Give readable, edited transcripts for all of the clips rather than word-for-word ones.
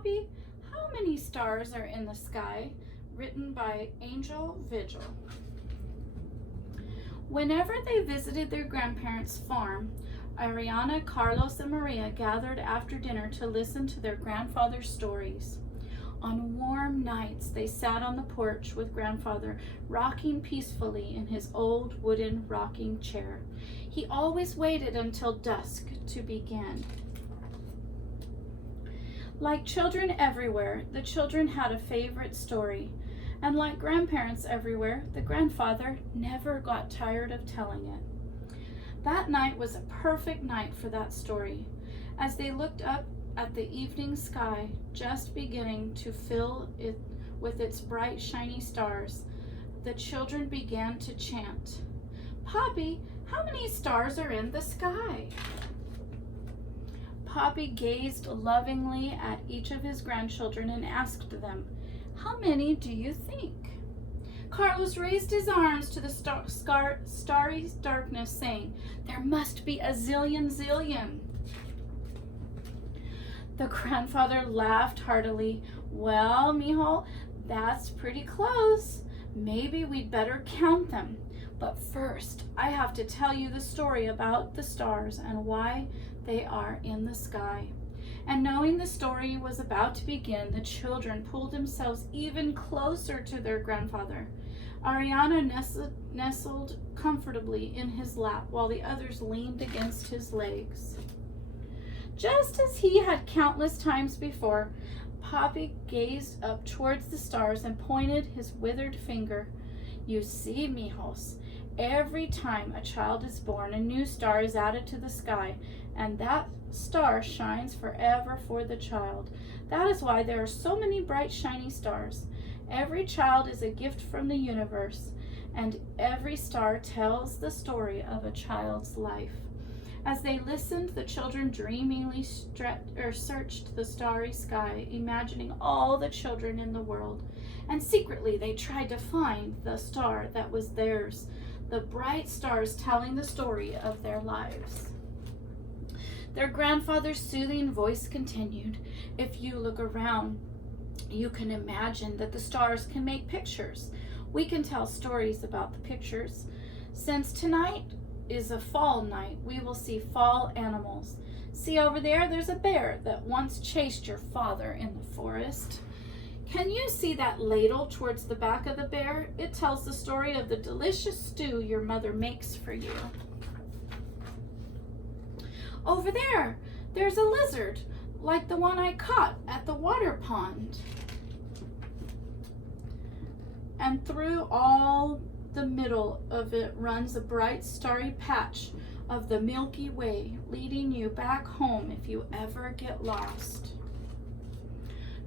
Papi, how many stars are in the sky? Written by Angel Vigil. Whenever they visited their grandparents' farm, Ariana, Carlos, and Maria gathered after dinner to listen to their grandfather's stories. On warm nights, they sat on the porch with grandfather, rocking peacefully in his old wooden rocking chair. He always waited until dusk to begin. Like children everywhere, the children had a favorite story. And like grandparents everywhere, the grandfather never got tired of telling it. That night was a perfect night for that story. As they looked up at the evening sky, just beginning to fill it with its bright, shiny stars, the children began to chant, "Papi, how many stars are in the sky?" Papi gazed lovingly at each of his grandchildren and asked them, "How many do you think?" Carlos raised his arms to the starry darkness, saying, "There must be a zillion." The grandfather laughed heartily. "Well, mijo, that's pretty close. Maybe we'd better count them. But first, I have to tell you the story about the stars and why they are in the sky." And knowing the story was about to begin, the children pulled themselves even closer to their grandfather. Ariana nestled comfortably in his lap, while the others leaned against his legs. Just as he had countless times before, Papi gazed up towards the stars and pointed his withered finger. "You see, mijos, every time a child is born, a new star is added to the sky, and that star shines forever for the child. That is why there are so many bright, shiny stars. Every child is a gift from the universe, and every star tells the story of a child's life." As they listened, the children dreamingly searched the starry sky, imagining all the children in the world. And secretly, they tried to find the star that was theirs, the bright stars telling the story of their lives. Their grandfather's soothing voice continued, "If you look around, you can imagine that the stars can make pictures. We can tell stories about the pictures. Since tonight is a fall night, we will see fall animals. See over there, there's a bear that once chased your father in the forest. Can you see that ladle towards the back of the bear? It tells the story of the delicious stew your mother makes for you. Over there, there's a lizard, like the one I caught at the water pond. And through all the middle of it runs a bright starry patch of the Milky Way, leading you back home if you ever get lost."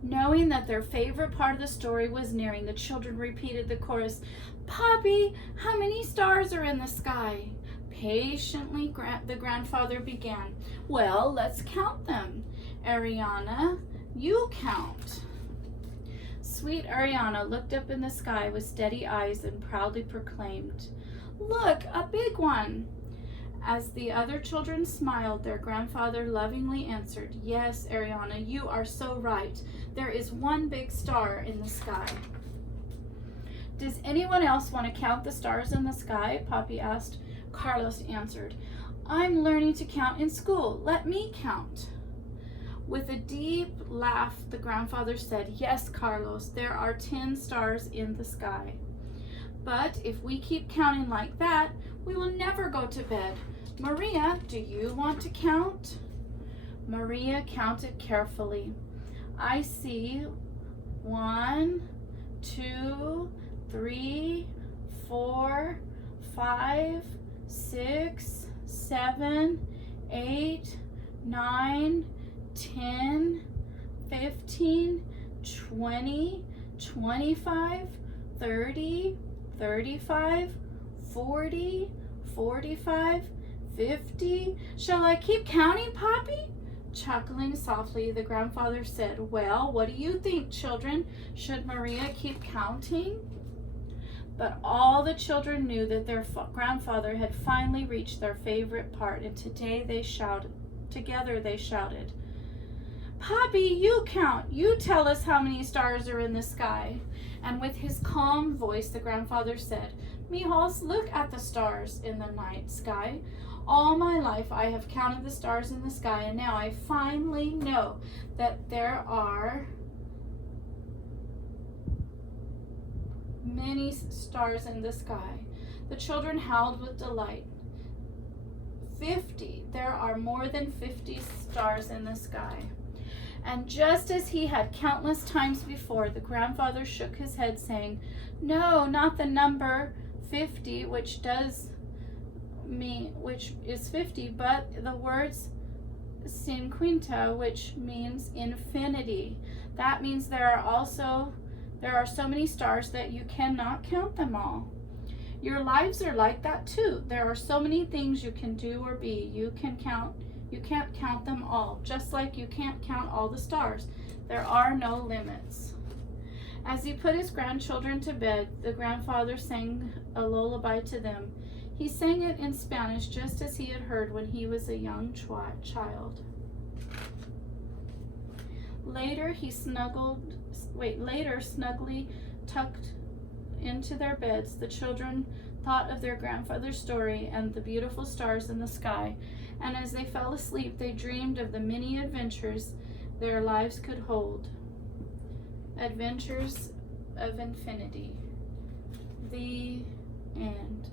Knowing that their favorite part of the story was nearing, the children repeated the chorus, "Papi, how many stars are in the sky?" Patiently, the grandfather began, "Well, let's count them. Ariana, you count." Sweet Ariana looked up in the sky with steady eyes and proudly proclaimed, "Look, a big one." As the other children smiled, their grandfather lovingly answered, "Yes, Ariana, you are so right. There is one big star in the sky." "Does anyone else want to count the stars in the sky?" Papi asked. Carlos answered, "I'm learning to count in school. Let me count." With a deep laugh, the grandfather said, "Yes, Carlos, there are 10 stars in the sky. But if we keep counting like that, we will never go to bed. Maria, do you want to count?" Maria counted carefully. "I see 1, 2, 3, 4, 5, 6, 7, 8, 9, 10, 15, 20, 25, 30, 35, 40, 45, 50. Shall I keep counting, Papi?" Chuckling softly, the grandfather said, "Well, what do you think, children? Should Maria keep counting?" But all the children knew that their grandfather had finally reached their favorite part, and together they shouted, Papi, you count. You tell us how many stars are in the sky. And with his calm voice, the grandfather said, Mijos, look at the stars in the night sky. All my life I have counted the stars in the sky, and now I finally know that there are many stars in the sky. The children howled with delight. 50. There are more than 50 stars in the sky. And just as he had countless times before, the grandfather shook his head, saying, No, not the number 50, which is 50, but the words cinquenta, which means infinity. That means there are so many stars that you cannot count them all. Your lives are like that too. There are so many things you can do or be. You can't count them all, just like you can't count all the stars. There are no limits. As he put his grandchildren to bed, the grandfather sang a lullaby to them. He sang it in Spanish, just as he had heard when he was a young child. Later, snugly tucked into their beds, the children thought of their grandfather's story and the beautiful stars in the sky, and as they fell asleep, they dreamed of the many adventures their lives could hold. Adventures of infinity. The end.